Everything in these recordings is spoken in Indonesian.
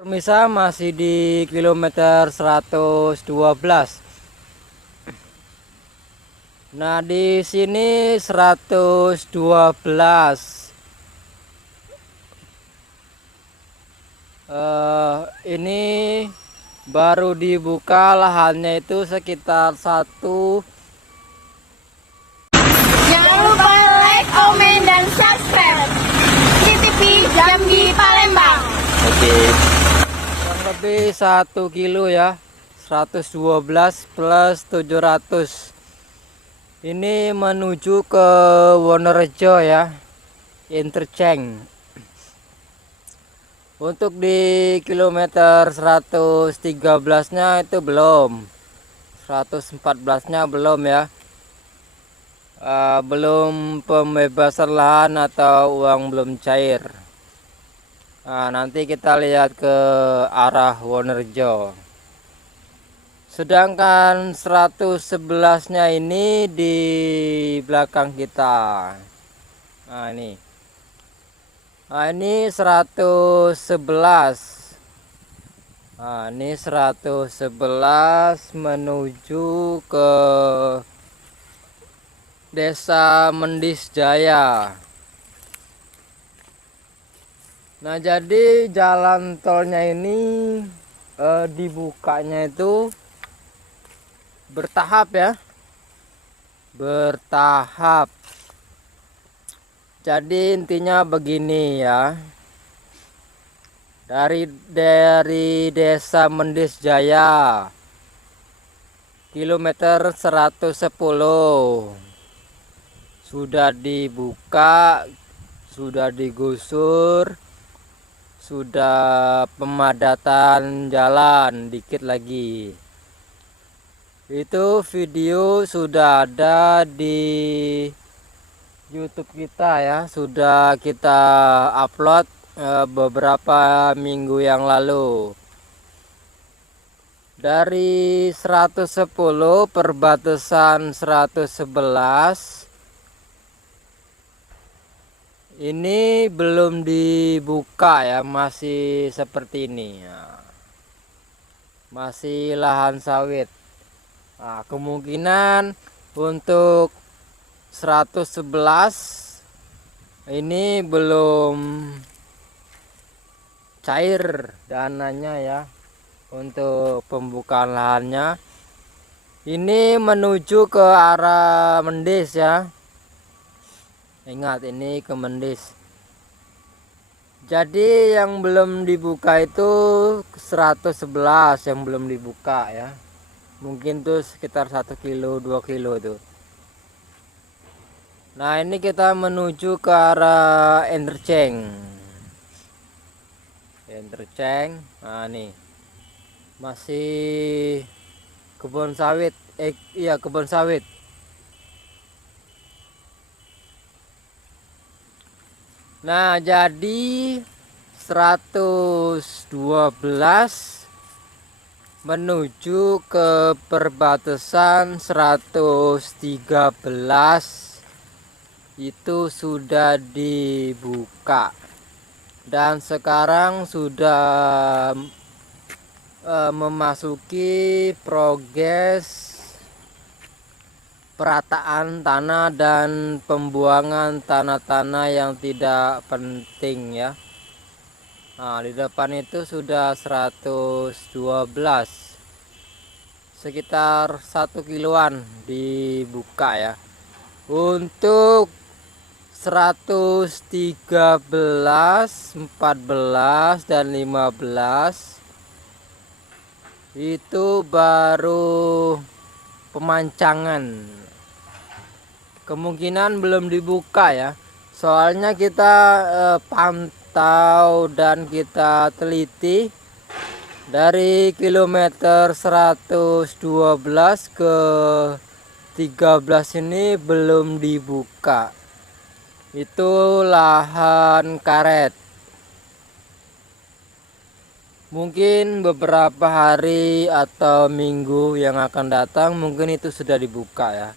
Pemirsa, masih di kilometer 112. Nah, di sini 112. Ini baru dibuka lahannya itu sekitar satu. Jangan lupa like, komen, dan subscribe di TV Jambi Palembang. Oke. Kurang lebih 1 kilo ya. 112 plus 700. Ini menuju ke Wonorejo ya. Interchange. Untuk di kilometer 113-nya itu belum. 114-nya belum ya. Belum pembebasan lahan atau uang belum cair. Nah, nanti kita lihat ke arah Wonorejo. Sedangkan 111-nya ini di belakang kita. Nah, ini. Nah, ini 111. Nah, ini 111 menuju ke Desa Mendis Jaya. Nah, jadi jalan tolnya ini dibukanya itu bertahap ya. Bertahap. Jadi intinya begini ya. Dari Desa Mendis Jaya kilometer 110 sudah dibuka, sudah digusur, sudah pemadatan jalan dikit lagi. Itu video sudah ada di YouTube kita ya, sudah kita upload beberapa minggu yang lalu. Dari 110 perbatasan 111 ini belum dibuka ya, masih seperti ini ya. Masih lahan sawit. Nah, kemungkinan untuk 111 ini belum cair dananya ya untuk pembukaan lahannya. Ini menuju ke arah Mendis ya. Ingat, ini ke Mendis. Jadi yang belum dibuka itu 111 yang belum dibuka ya. Mungkin tuh sekitar 1 kilo 2 kilo tuh. Nah, ini kita menuju ke arah interchange. Nah, nih masih kebun sawit. Iya, kebun sawit. Nah, jadi 112 menuju ke perbatasan 113 itu sudah dibuka dan sekarang sudah memasuki progres perataan tanah dan pembuangan tanah-tanah yang tidak penting ya. Nah, di depan itu sudah 112, sekitar 1 kiloan dibuka ya. Untuk 113, 14 dan 15 itu baru pemancangan. Kemungkinan belum dibuka ya. Soalnya kita pantau dan kita teliti dari kilometer 112 ke 13 ini belum dibuka. Itu lahan karet. Mungkin beberapa hari atau minggu yang akan datang mungkin itu sudah dibuka ya.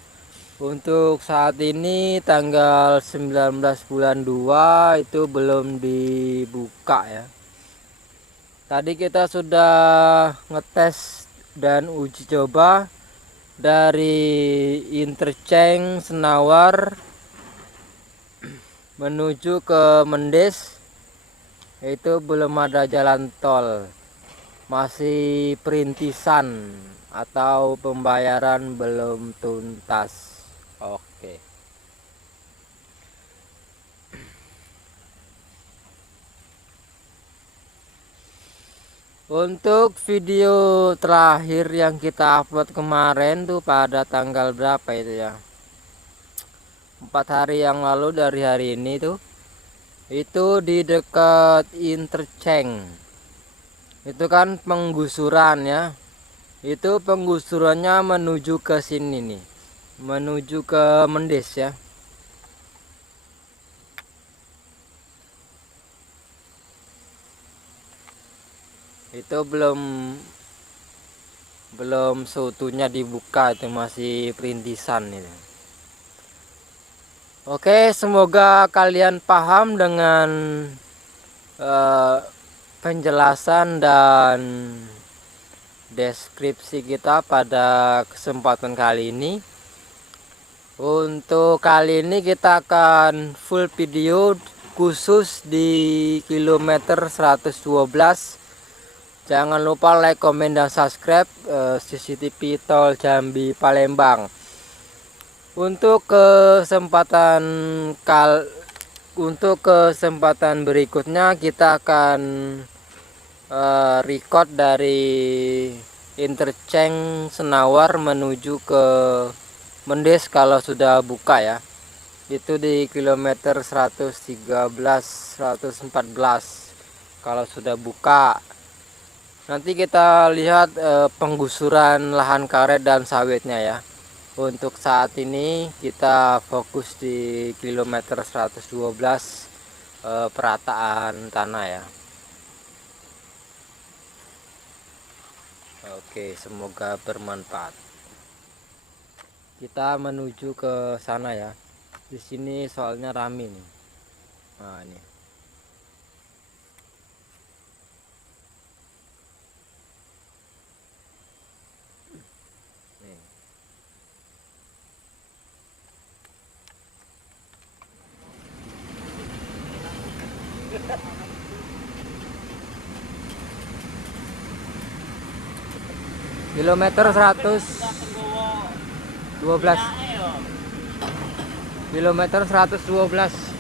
Untuk saat ini tanggal 19 bulan 2 itu belum dibuka ya. Tadi kita sudah ngetes dan uji coba dari interchange Senawar menuju ke Mendes, itu belum ada jalan tol, masih perintisan atau pembayaran belum tuntas. Oke. Untuk video terakhir yang kita upload kemarin tuh pada tanggal berapa itu ya, 4 hari yang lalu dari hari ini tuh, itu di dekat interchange itu kan penggusuran ya. Itu penggusurannya menuju ke sini nih, menuju ke Mendes ya. Itu belum seutuhnya dibuka, itu masih perintisan ini. Oke, semoga kalian paham dengan penjelasan dan deskripsi kita pada kesempatan kali ini. Untuk kali ini kita akan full video khusus di kilometer 112. Jangan lupa like, komen, dan subscribe CCTV Tol Jambi Palembang. Untuk kesempatan berikutnya kita akan record dari interchange Senawar menuju ke Mendes kalau sudah buka ya. Itu di kilometer 113 114 kalau sudah buka. Nanti kita lihat penggusuran lahan karet dan sawitnya ya. Untuk saat ini kita fokus di kilometer 112 perataan tanah ya. Oke, semoga bermanfaat. Kita menuju ke sana ya. Di sini soalnya rame nih. Nah, ini. Kilometer 112. Kilometer 112.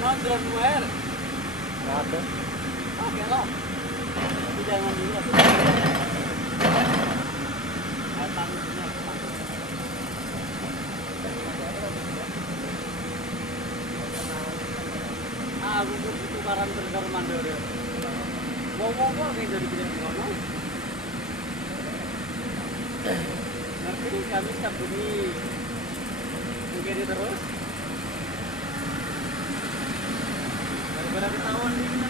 Ono drone Ada. oke lah. Tapi jangan dulu. Datang sini. Aku itu barang terkar mandor. Ngomong kayak jadi bilang ngomong. Ngerti kami Sabtu ini mungkin terus. Daripada ketahuan di sini.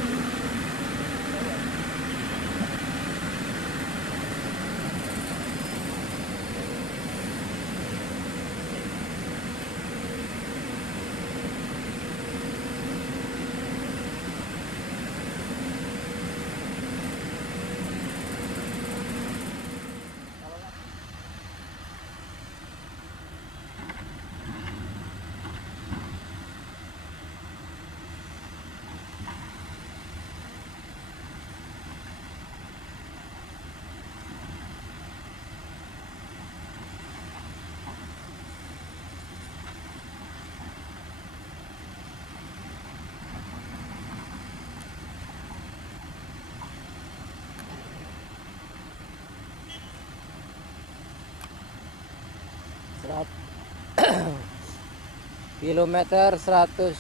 Kilometer 112.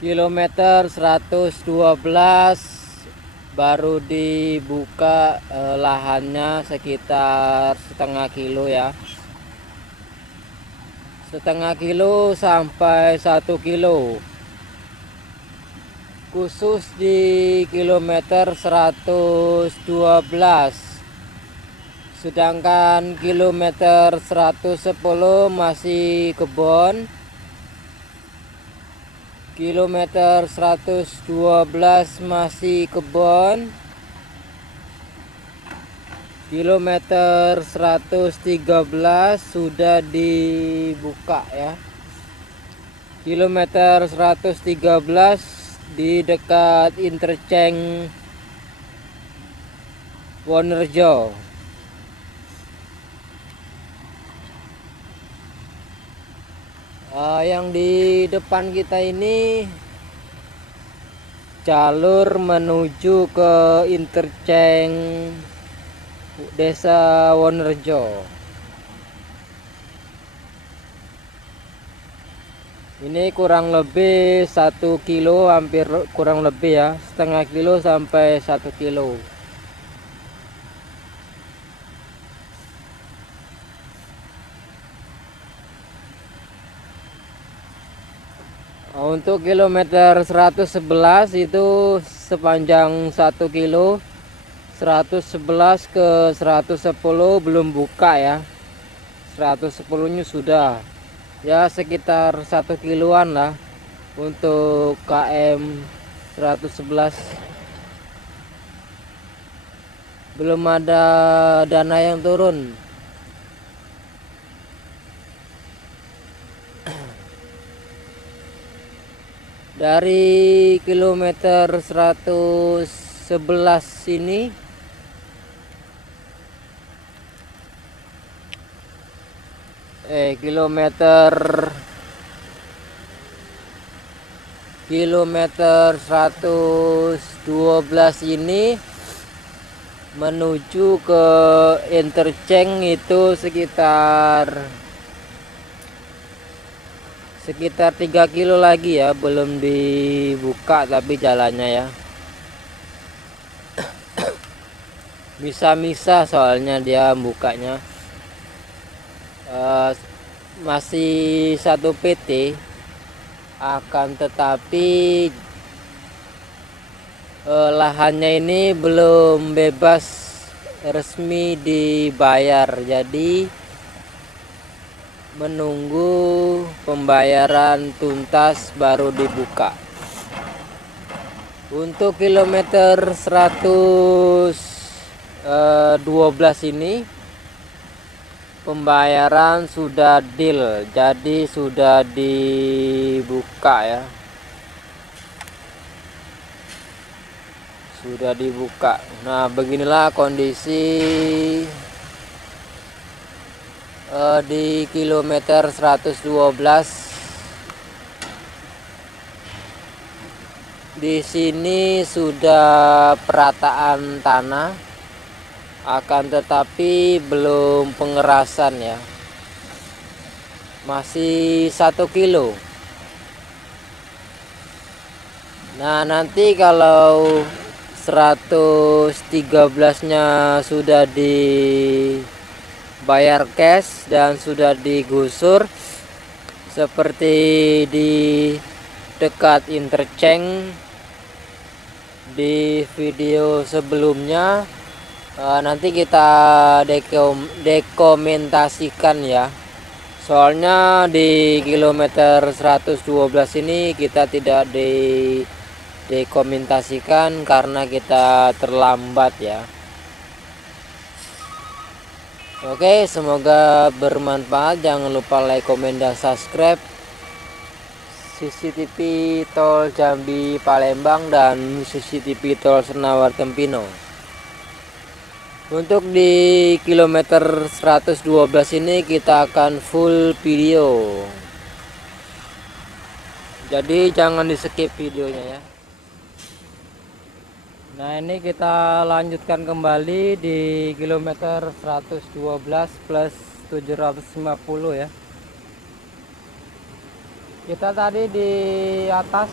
Kilometer 112 baru dibuka, lahannya sekitar setengah kilo ya, setengah kilo sampai 1 kilo. Khusus di kilometer 112, sedangkan kilometer 110 masih kebon. Kilometer 112 masih kebon. Kilometer 113 sudah dibuka ya. Kilometer 113 di dekat interchange Wonerjo. Yang di depan kita ini jalur menuju ke interchange Desa Wonerjo. Ini kurang lebih 1 kilo, hampir kurang lebih ya, setengah kilo sampai 1 kilo. Untuk kilometer 111 itu sepanjang 1 kilo, 111 ke 110 belum buka ya. 110-nya sudah. Ya sekitar 1 kiloan lah untuk KM 111. Belum ada dana yang turun. Dari kilometer 111 ini kilometer 112 ini menuju ke interchange itu sekitar 3 kilo lagi ya, belum dibuka tapi jalannya ya. Misa-misa soalnya dia bukanya. Masih satu PT, akan tetapi lahannya ini belum bebas resmi dibayar, jadi menunggu pembayaran tuntas baru dibuka. Untuk kilometer 112 ini pembayaran sudah deal, jadi sudah dibuka dibuka ya. Sudah dibuka. Nah, beginilah kondisi di kilometer 112. Di sini sudah perataan tanah, akan tetapi belum pengerasan ya. Masih 1 kilo. Nah, nanti kalau 113-nya sudah dibayar cash dan sudah digusur seperti di dekat interchange di video sebelumnya, nanti kita dokumentasikan ya. Soalnya di kilometer 112 ini kita tidak dokumentasikan karena kita terlambat ya. Oke, semoga bermanfaat. Jangan lupa like, komen, dan subscribe. CCTV Tol Jambi Palembang dan CCTV Tol Senawar Tempino. Untuk di kilometer 112 ini kita akan full video. Jadi jangan di skip videonya ya. Nah, ini kita lanjutkan kembali di kilometer 112 plus 750 ya. Kita tadi di atas.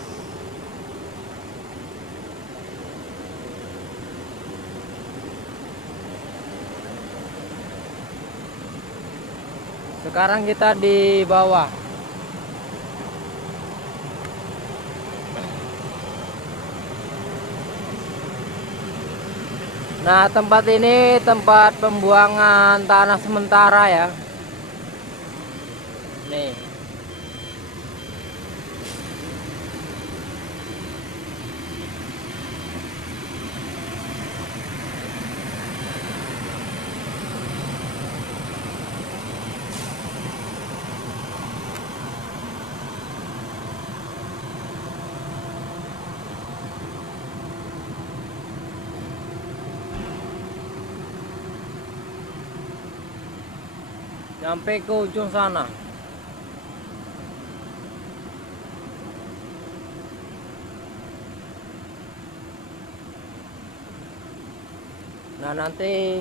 Sekarang kita di bawah. Nah, tempat ini tempat pembuangan tanah sementara ya. Nih. Sampai ke ujung sana. Nah, nanti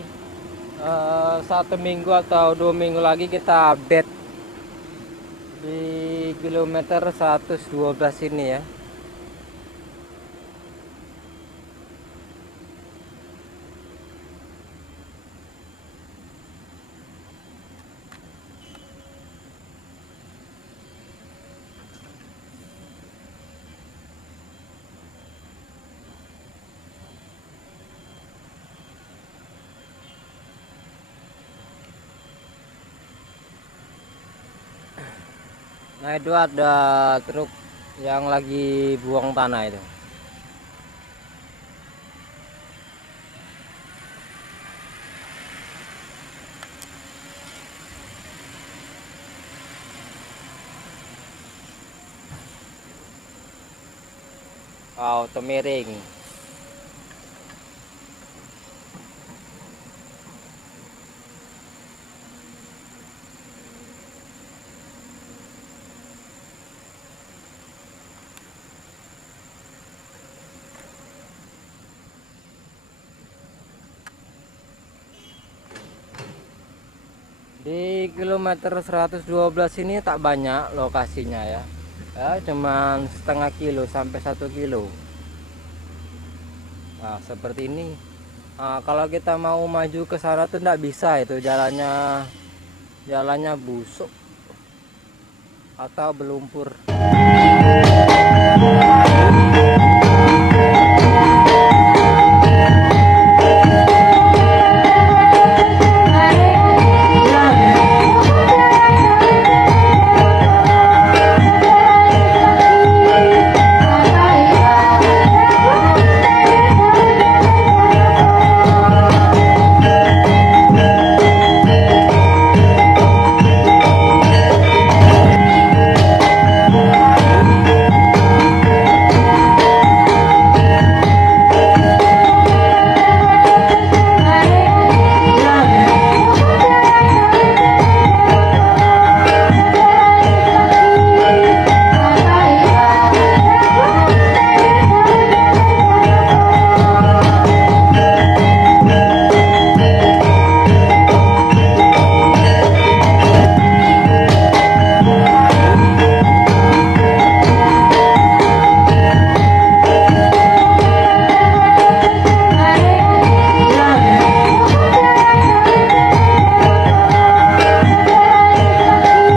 1 minggu atau 2 minggu lagi kita update di kilometer 112 ini ya. Nah, itu ada truk yang lagi buang tanah itu. Auto miring. Di kilometer 112 ini tak banyak lokasinya ya. Cuman setengah kilo sampai 1 kilo. Nah, seperti ini. Nah, kalau kita mau maju ke sana tuh enggak bisa, itu jalannya busuk atau berlumpur.